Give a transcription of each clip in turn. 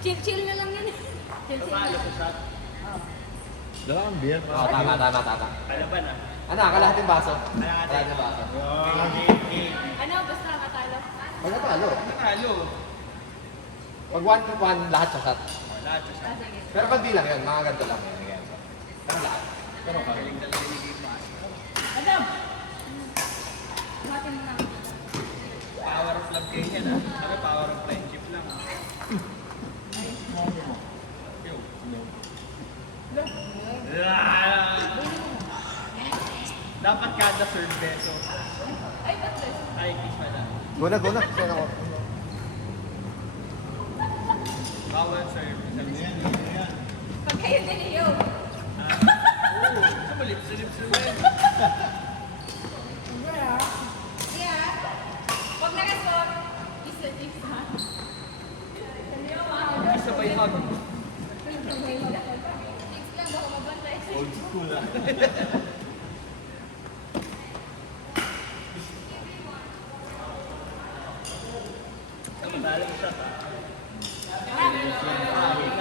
Chill na lang yan. Chill na lang. Dalawang beer. Oo, tama. Kalaban ah. Ano, kalahating baso. Kalahating baso. Ano, basta matalo. Pag natalo. Natalo. Pag 1-1, lahat sa shot. Lahat sa shot. Sige. Pero pag lang yun, mga ganito lang yun. Pero lahat. Pero kami. Adam! Buhatin mo na. Power of love kayo yan ah. Sabi power of friendship lang. Dapat kada third beso. Ay, ba't ba? Ay, kiss pala. Guna. Sino ko? Bawal serve. Pag kayo niliyo. Sa lips na yun. Yeah. Huwag na gasot. Isa. Isa ba yung hug? Six lang, baka mabantay. Old school ah. Madalang shot ah.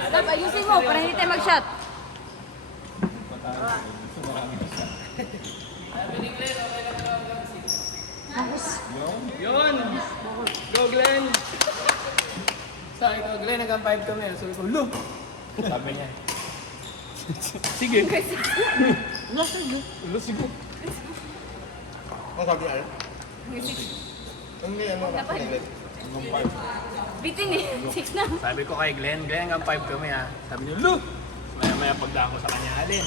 Stop, ayusin mo para hindi tayo mag-shot. Yun! Go Glenn! Sabi ko, Glenn, hanggang 5 kami. Sabi ko, lo! Sabi niya. Sige. Lo, sige. Ano sabi niya? Hindi, ano ba? Bitin eh. Six na. Sabi ko kay Glenn, hanggang 5 kami ha. Sabi niya, lo! Maya pagdaan ko sa kanya, alin.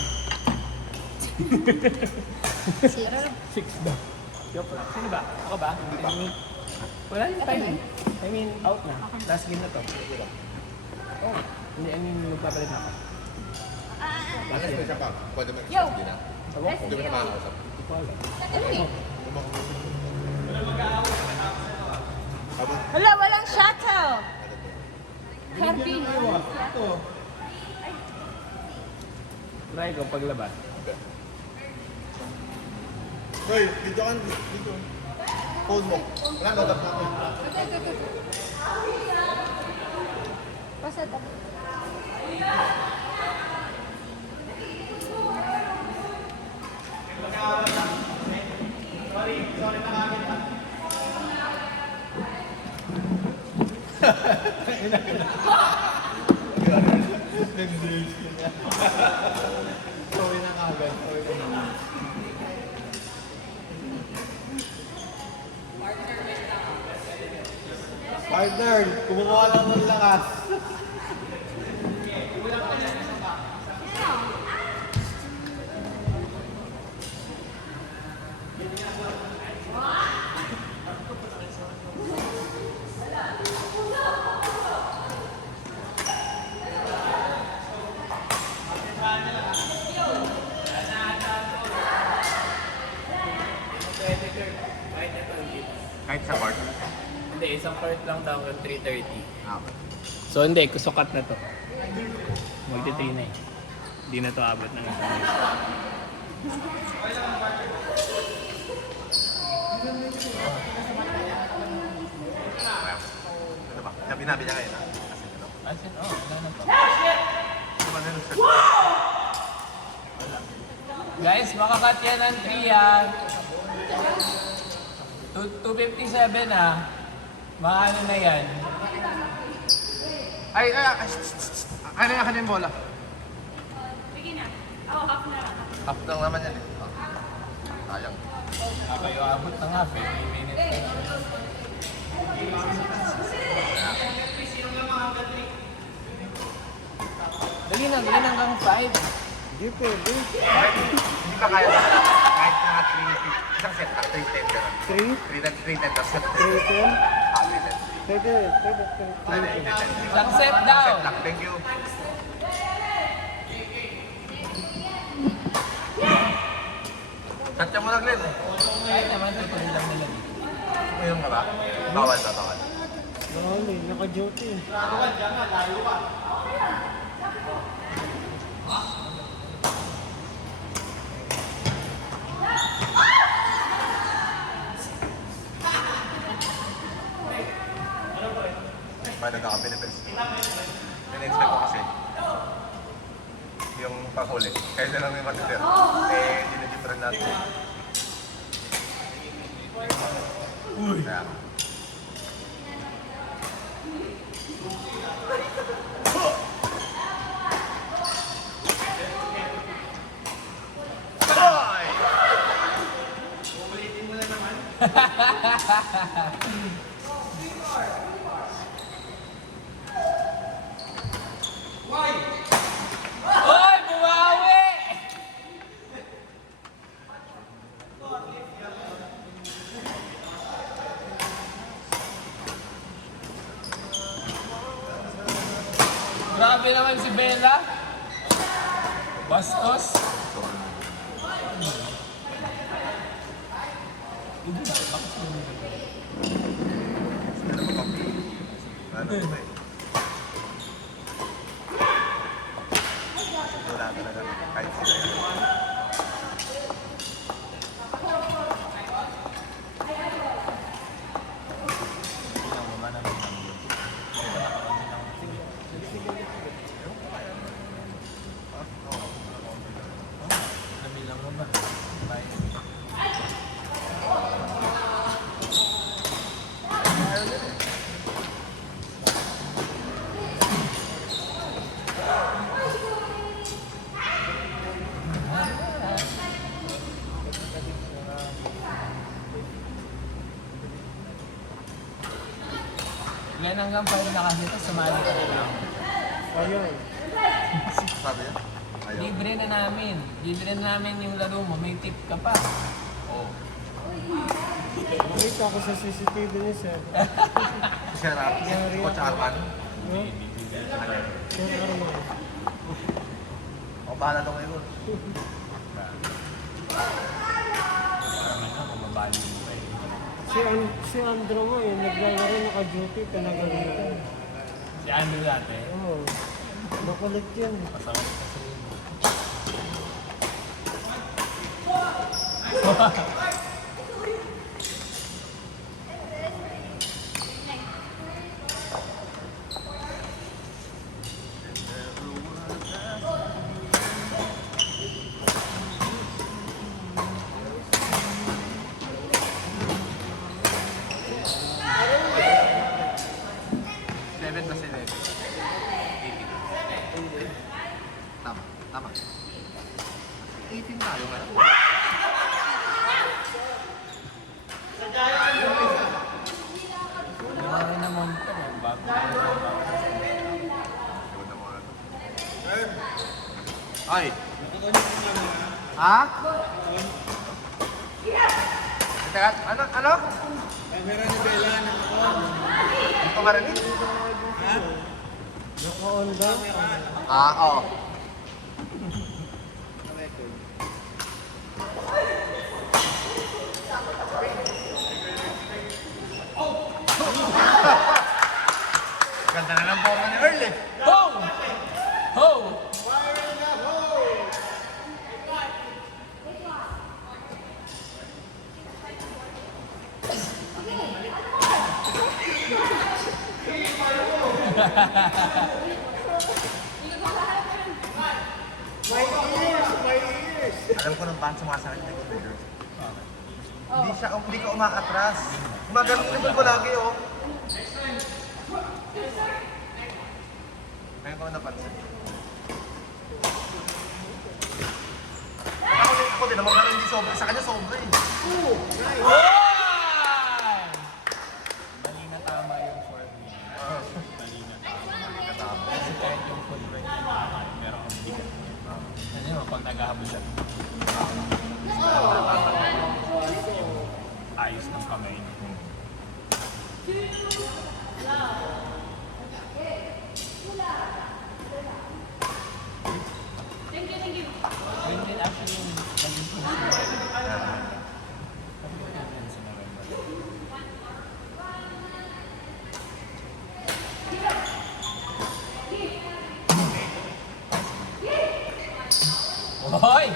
6 ba? Joke lang. Sino ba? Ako ba? Hindi pa. Wala yung time eh. I mean, out na. Last game na to. Oh. Hindi, I mean, magpapalit na ako. Ano siya pa? Pwede mo Yo! hindi na. Let's Hindi mo na makakausap. Hindi ko alam. Ano eh? Habang Wala, walang shuttle. Happy. Try ko paglabas. Hoy, dito ka dito. Hold mo. Wala, lagap natin. Basta ito. Sorry na kagad. Partner, kumukuha lang ng lakas. Kahit sa court. Hindi, isang part lang daw hanggang 3:30. Okay. So hindi, kusukat na to. Magti-3 na eh. Hindi na to abot ng isang minute. Ano ba? Sabi niya ngayon, ha? Asin, wala na to. Ano ba meron sa... Guys, makakat yan ng 3 ah. 257 ah. Maano na yan. Ano yung bola? Sige na. Ako, half na lang. Half lang naman yan eh. Sayang. Kayo abot na nga, 50 minutes na lang. Dali na hanggang 5. Hindi pwede. Hindi pa kaya. Kahit mga 3, isang set up, 3-10 gano'n. 3-10, tapos set 3-10? Ah, 3-10. Pwede. Isang set daw. Set lang, thank you. Katya mo na, Glenn. Kahit naman sa lang nila. Ngayon ka ba? Bawal. Bawal eh, naka-duty. Paano na kami nabes? Pina-expect ko kasi yung paghuli. Kaya na lang may matitira. Eh, dinidifferent natin. Kaya, Hoy! Hoy! Bumawi! Grabe naman si Bella. Bastos. Sila na mag-copy. Ano ba eh? Wala talaga. Kahit sila yan. Nabilang mo ba? Yan hanggang 5 na kasi ito, sumali ka na lang. Ayun. Sabi yan? Ayaw. Libre na namin. Libre na namin yung laro mo. May tip ka pa. Oo. Nakita ko sa CCTV ni Sir. Sir Coach Arman. No? Ano? Sir Arman. O, bahala daw ngayon. Naman na, kumabali mo pa eh. Si Andrew mo eh, naglalaro naka-duty, pinagalitan. Si Andrew dati. Oo. Makulit yun. Masakit kasi. Seven plus 11. 18. Tama. Tama. 18 tayo ngayon. Marami naman ito. Bago na Ay! Ha? Teka, ano? Ano? Camera ni Bella, naka-on. Hindi ko marinig. Naka-on daw. Oo. Ganda na ng forma ni Earl eh. Ho! Ho! Alam ko nung paano sumasakit na ko Peter. Hindi ka umakatras. Magaling naman ko lagi oh. Ngayon ko napansin. Ako din naman parang hindi sobra. Sa kanya sobra eh. Hoy! Mali na tama yung for me. Mali na tama. Kasi kahit yung foot rate na tama, meron kang bigat. Ano yun, pag naghahabol siya. Ayos ng kamay niya. Thank you, thank you. Yun din actually yung naging puso. Sa November. Hoy!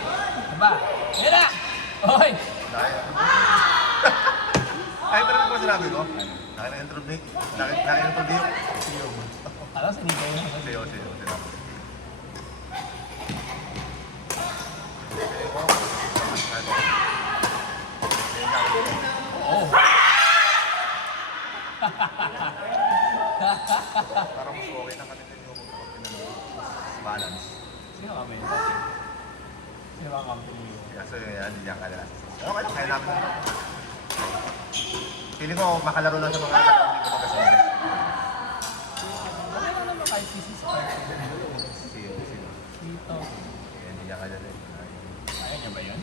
Diba? Yan na! Hoy! Ay, pero ano ba sinabi ko? Laki ng intro ni... Laki ng intro ni... Alam, sinigay na. Siyo. Oh! Parang mas okay na kanina yung balance. Sino kami? Sino ba ang company yun? Kaya so yan, hindi yan kaya. Okay lang, kaya namin. Feeling ko makalaro lang sa mga hindi ko magkasama. Ano naman kahit si Spark? Siyo. Dito. Kaya hindi yan kaya din. Kaya niya ba yun?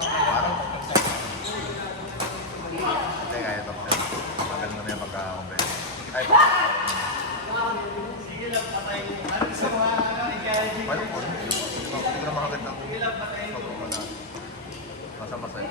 Parang hindi kaya ito. Magaling naman yung pagka-compare. Ay, paano po? Hindi ko na makaganda kung masama sa'yo.